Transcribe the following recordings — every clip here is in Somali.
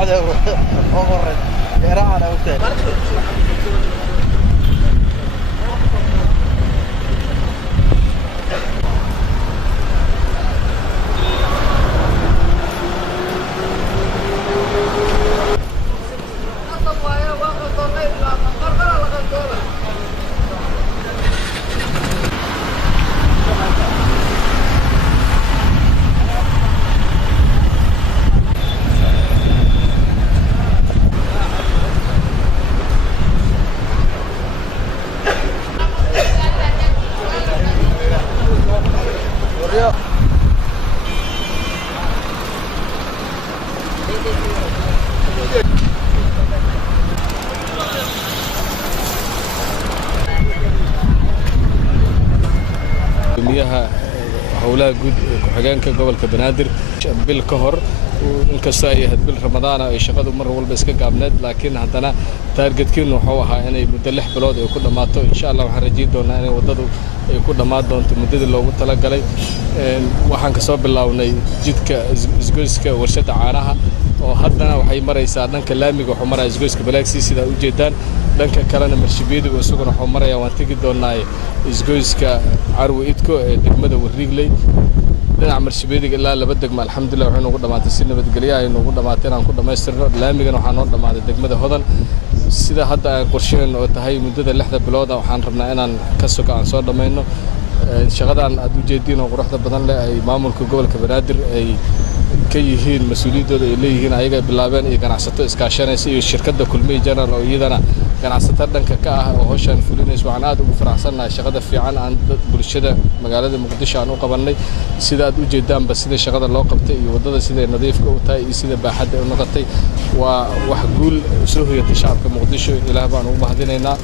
socday oo qoray beeraha awtay howlaha guud ku-xigeenka gobolka Banaadir bil ka hor inkastoo ay ahayd bil Ramadaan ay shaqadu mar walba iska gaabneed laakiin haddana targetkiinu wuxuu ahaa inay muddo 6 bilood ay ku dhamaato insha Allah waxaan rajayn doonaa inay wadadu ay ku dhamaad doonto muddadii loogu talagalay waxaan ka soo bilownay jidka isgoyska warshada caanaha oo haddana waxay maraysaa dhanka laamiga wuxuu maraa isgoyska Balaxi sida u jeedaan dhanka kalena marshabiidu isaguna wuxuu marayaa waan tagi doonaa isgoyska Carwo Idko ee degmada Warriigley dhinaca marshabiidiga ilaa laba degmo alxamdulillah waxay noogu dhamaatay si nabadgelyo ah noogu dhamaatay inaan ku dhameystirno laamigana waxaan noo dhamaaday degmada Hodan sida hadda aan qorsheyn oo tahay muddada 6 bilood waxaan rabnaa inaan ka sugo aan soo dhameeyno shaqadan aad u jeedin oo quruxda badan leh ay maamulka gobolka Banaadir ay ka yihiin mas'uuliyadooda ay leeyihiin ayaga bilaabeen iyo ganacsato iskaashanaysa iyo shirkadda Kulmiye General oo iyadana ganacsato dhanka ka ah oo hawshan fulinayso waxaan aad ugu faraxsanahay shaqada fiican aan bulshada magaalada Muqdisho aan u qabanay sida aad u jeedaanba sida shaqada loo qabtay iyo wadada sida nadiifka u tahay iyo sida baaxadda u noqotay waa wax guul soo hoyatay shacabka Muqdisho Ilaah baan ugu mahadinaynaa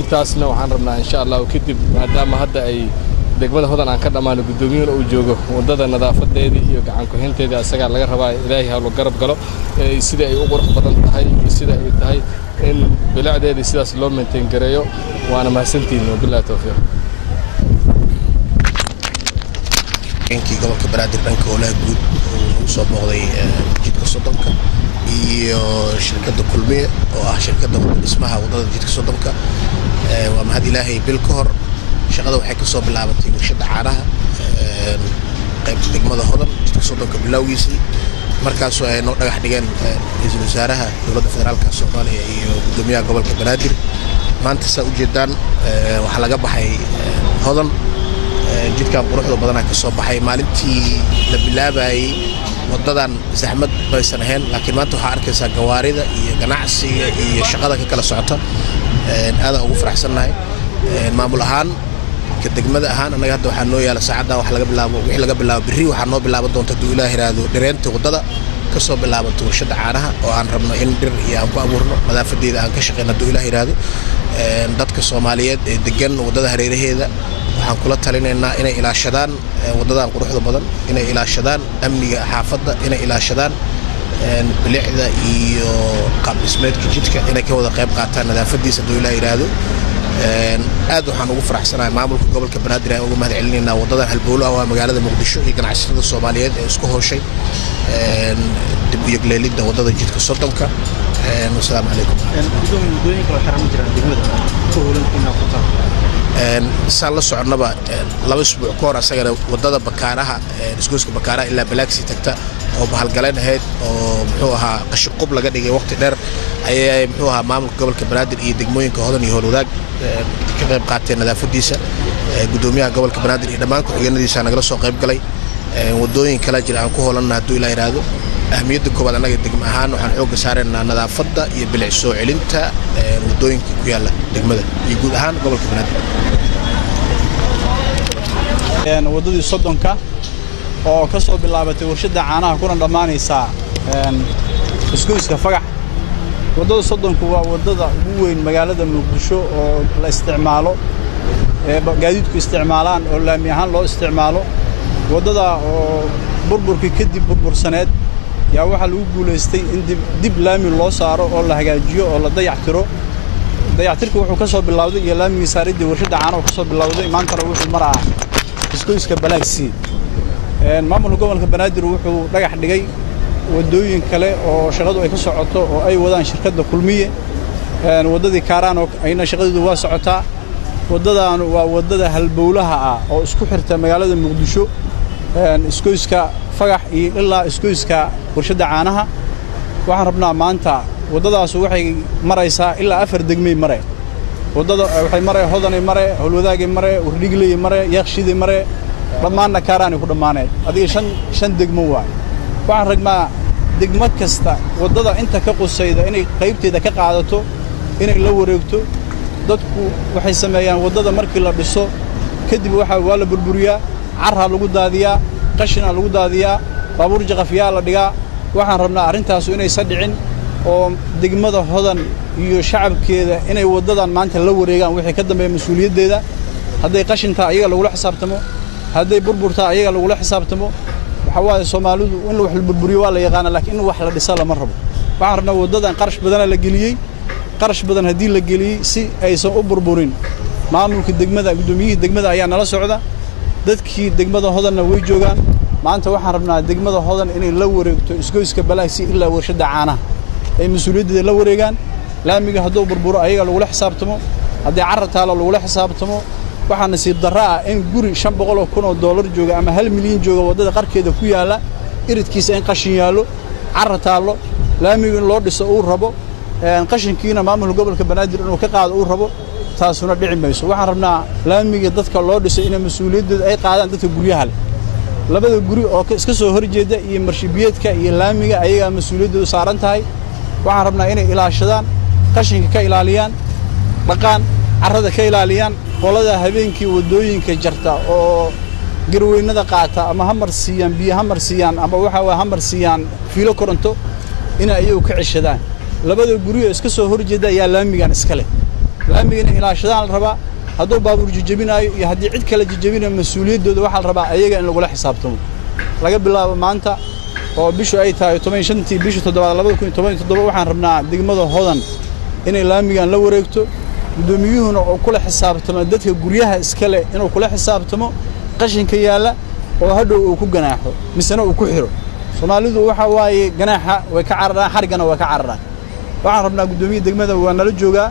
intaasna waxaan rabnaa insha Allah kadib maadaama hadda ay degmada Hodan aan ka dhamaano gudoomiyaha uu joogo wadada nadaafadeeda iyo gacan ku hinteeda asaga laga rabaa Ilaahay ha loo garab galo sida ay u qurux badan tahay sida ay tahay in bilacdeeda sidaas loo maintain gareeyo waana mahadsantiin billahi tawfiiq inkii gobolka Banaadir dhanka howlaha guud uu soo booqday jidka Sodonka iyo shirkadda Kulmiye oo ah shirkadda dhismaha wadada jidka Sodonka waa mahad Ilaahay bil ka hor shaqada waxay ka soo bilaabatay warshada caanaha qaybta degmada Hodan jidka Sodonka bilowgiisii markaas oo ay noo dhagax dhigeen ra'iisul wasaaraha dowladda federaalka Soomaaliya iyo gudoomiyaha gobolka Banaadir maanta saa u jeedaan waxa laga baxay Hodan jidka quruxda badan ka soo baxay maalintii la bilaabayay wadadan saxmad baysan ahayn laakiin maanta waxa arkaysaa gawaarida iyo ganacsiga iyo shaqada ka kala socota aad ugu faraxsanahay maamul ahaan degmada ahaan anaga hadda waxa noo yaala saacada wax laga bilaabo biri waxa noo bilaabo doonta duu Ilaahay raado dhireenta wadada ka soo bilaabato warshada caanaha oo aan rabno in dhir iyo aan ku abuurno nadaafadeeda aan ka shaqeyno duu Ilaahay raado dadka Soomaaliyeed ee degan wadada hareeraheeda waxaan kula talinaynaa inay ilaashadaan wadadan quruxda badan inay ilaashadaan amniga xaafadda inay ilaashadaan bilicda iyo qaab dhismeedka jidka inay ka wada qayb qaataan nadaafadiisa duu Ilaahay raado aad waxaan ugu faraxsanahay maamulka gobolka Banaadir ay ugu mahad celinayna wadadan halbowlo ah magaalada Muqdisho iyo ganacsatada Soomaaliyeed ee isku howshay dib u yagleelida wadada jidka Sodonka assalaamu calaykum gudoomiyaha kala xiran jiraan degmada ku howlankiina ku tahay saan la soconaba 2 usbuuc ka hor asagana wadada Bakaaraha isgoyska Bakaaraha ilaa Balaxi tagta oo bahalgaleen ahayd oo muxuu ahaa qashin qub laga dhigay waqti dheer ayay muxuu ahaa maamulka gobolka Banaadir iyo degmooyinka Hodan iyo Howlwadaag ka qayb qaateen nadaafadiisa gudoomiyaha gobolka Banaadir iyo dhammaan ku-xigeenadiisa nagala soo qayb galay wadooyin kala jira aan ku howlana haduu Ilaahay raado ahmiyadda koobaad anaga degmo ahaan waxaan xoog saareynaa nadaafadda iyo bilic soo celinta wadooyinka ku yaala degmada iyo guud ahaan gobolka Banaadir wadadii Sodonka oo ka soo bilaabatay warshada caanaha kuna dhamaanaysa isgoyska Fagax wadada Sodonku waa wadada ugu weyn magaalada Muqdisho oo la isticmaalo gaadiidku isticmaalaan oo laami ahaan loo isticmaalo wadada oo burburkii kadib burbursaneed yaa waxa lagu guuleystay in dib laami loo saaro oo la hagaajiyo oo la dayactiro dayactirku wuxuu ka soo bilowday iyo laamiga saaridii warshada caanaha ka soo bilowday maanta wuxuu maraa isgoyska Balaxi maamulka gobolka Banaadir wuxuu dhagax dhigay wadooyin kale oo shaqadu ay ka socoto oo ay wadaan shirkadda kulmiye wadadii kaaraan oo ayna shaqadeedu waa socotaa wadadan waa wadada halbowlaha ah oo isku xirta magaalada muqdisho iskooyska fagax iyo ilaa iskooyska warshada caanaha waxaan rabnaa maanta wadadaas waxay maraysaa ilaa 4 degmay maray wadada waxay maray hodanay maray howlwadaagay maray wardhigley maray yaaqshidii maray dhammaanna kaaraan ku dhamaanay adiga shan degmo waay waxaan ragnaa degmo kasta wadada inta ka qusayda inay qaybteeda ka qaadato inay la wareegto dadku waxay sameeyaan wadada markii la dhiso kadib waa la burburiyaa carra lagu daadiyaa qashina lagu daadiyaa baabuur jaqafiyaa la dhigaa waxaan rabnaa arrintaas inay sadhicin oo degmada hodan iyo shacabkeeda inay wadadan maanta la wareegaan wixii ka dambeeya mas'uuliyadeeda haday qashinta ayaga lagu xisaabtamo haday burburta ayaga lagu xisaabtamo waxa waaye Soomaalidu in wax la burburiyo waa la yaqaan laakiin in wax la dhiso lama rabo waxaan rabnaa wadadan qarash badan la geliyay qarash badan hadii la geliyay si aysan u burburin maamulka degmada gudoomiyihii degmada ayaa nala socda dadkii degmada hodanna way joogaan maanta waxaan rabnaa degmada hodan inay la wareegto isgoyska balaagsi ilaa warshada caanaha ay mas'uuliyadeeda la wareegaan laamiga haduu burburo ayaga lagu xisaabtamo hadii carra taalo lagu xisaabtamo waxaa nasiib darro ah in guri $500,000 jooga ama 1 milyan jooga wadada qarkeeda ku yaala iridkiisa in qashin yaalo carra taalo laamiga in loo dhiso uu rabo qashinkiina maamulka gobolka Banaadir inuu ka qaado uu rabo taasuna dhici mayso waxaan rabnaa laamiga dadka loo dhisay in mas'uuliyadeeda ay qaadaan dadka guryaha leh labada guri oo iska soo horjeeda iyo marshibiyeedka iyo laamiga ayaga mas'uuliyadeedu saaran tahay waxaan rabnaa inay ilaashadaan qashinka ka ilaaliyaan dhaqaan carrada ka ilaaliyaan qolada habeenkii wadooyinka jarta oo garweynada qaata ama hamar siiyaan biyo hamar siiyaan ama waxa waa hamar siiyaan fiilo koronto inay ayagu ka cishadaan labada guri oo iska soo horjeeda ayaa laamigan iska leh laamigan ilaashadaan rabaa hadduu baabuur jajabinayo iyo haddii cid kale jajabinayo mas'uuliyadooda waxa la rabaa ayaga in lagu xisaabtamo laga bilaabo maanta oo bishu ay tahay 15 bisha 2017 waxaan rabnaa degmada hodan inay laamigan la wareegto gudoomiyuhuna oo kula xisaabtamo dadka guryaha iska leh inuu kula xisaabtamo qashinka yaala oo hadhow uu ku ganaaxo misana uu ku xiro Soomaalidu waxa waaye ganaaxa way ka cararaan xarigana way ka cararaan waxaan rabnaa gudoomiyaha degmada waa nala joogaa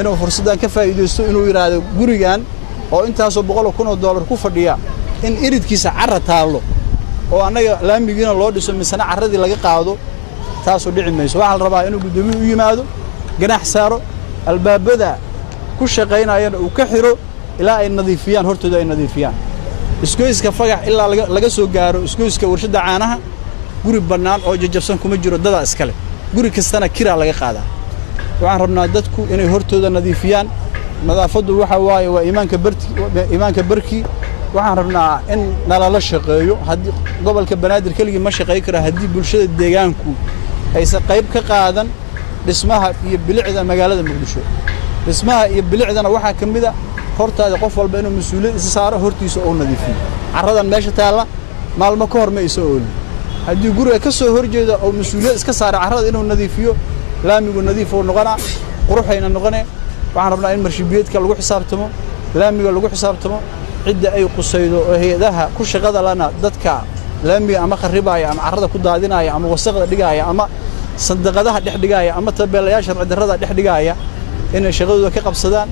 inuu fursadan ka faa'iideysto inuu yiraahdo gurigan oo intaas oo $100,000 ku fadhiya in iridkiisa carra taalo oo anaga laamigiina loo dhiso misana carradii laga qaado taas oo dhici mayso waxa la rabaa inuu gudoomiyuhu u yimaado ganaax saaro albaabada ku shaqeynayaan uu ka xiro ilaa ay nadiifiyaan hortooda ay nadiifiyaan iskooyska fagax ilaa laga soo gaaro iskooyska warshada caanaha guri banaan oo jajabsan kuma jiro dada iskale guri kastana kira laga qaadaa waxaan rabnaa dadku inay hortooda nadiifiyaan nadaafadu waxa waaye waa iimaanka barki waxaan rabnaa in nalala shaqeeyo hadii gobolka Banaadir kaliya ma shaqeey kara hadii bulshada deegaanku aysan qayb ka qaadan dhismaha iyo bilicda magaalada Muqdisho dhismaha iyo bilicdana waxa kamid ah hortaada qof walba inuu mas'uuliyad isa saaro hortiisa oo nadiifiyo carradan meesha taala maalmo ka hor ma isoo ooli hadii guriga ka soo horjeeda oo mas'uuliyad iska saara carrada inuu nadiifiyo laamigu nadiif oo noqona quruxayna noqone waxaan rabnaa in marshibiyeedka lagu xisaabtamo laamiga lagu xisaabtamo cidda ay qusaydo oo hay'adaha ku shaqada lana dadka laamiga ama kharibaaya ama carrada ku daadinaya ama wasaqda dhigaya ama sanduuqadaha dhex dhigaya ama tabeelayaasha ciidarada dhex dhigaya in shaqadooda ka qabsadaan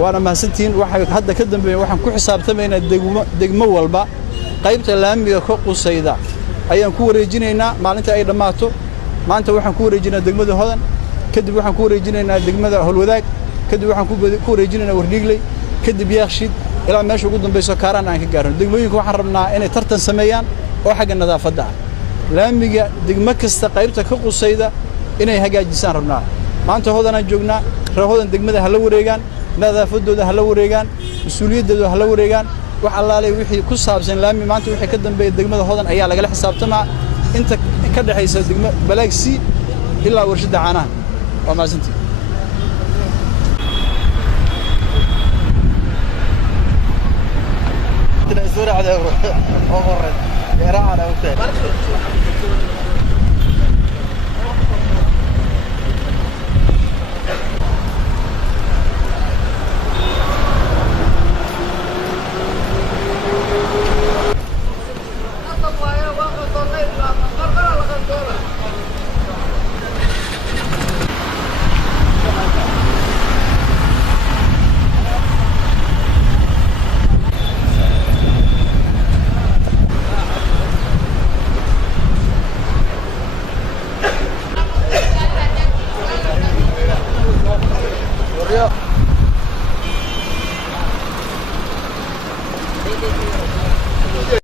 waana mahadsantiin waxa hadda ka dambeeyay waxaan ku xisaabtamaynaa degmo walba qaybta laamiga ka qusayda ayaan ku wareejinaynaa maalinta ay dhamaato maanta waxaan ku wareejinaa degmada hodan kadib waxaan ku wareejinaynaa degmada howlwadaag kadib waxaan ku wareejinaynaa wardhigley kadib yaaqshid ilaa meesha ugu dambayso kaaraan aan ka gaarno degmooyinka waxaan rabnaa inay tartan sameeyaan oo xagga nadaafadda ah laamiga degmo kasta qaybta ka qusayda inay hagaajisaan rabnaa maanta hodanaan joognaa hodan degmada hala wareegaan nadaafadooda hala wareegaan mas'uuliyadooda hala wareegaan wax allaale wixii ku saabsan laami maanta wixii ka dambeeyay degmada hodan ayaa laga xisaabtamaa inta ka dhaxaysa degmo balaagsi ilaa warshada caanaha waa maasantii سورة على أمور إيران أو كذا. الله hambalyo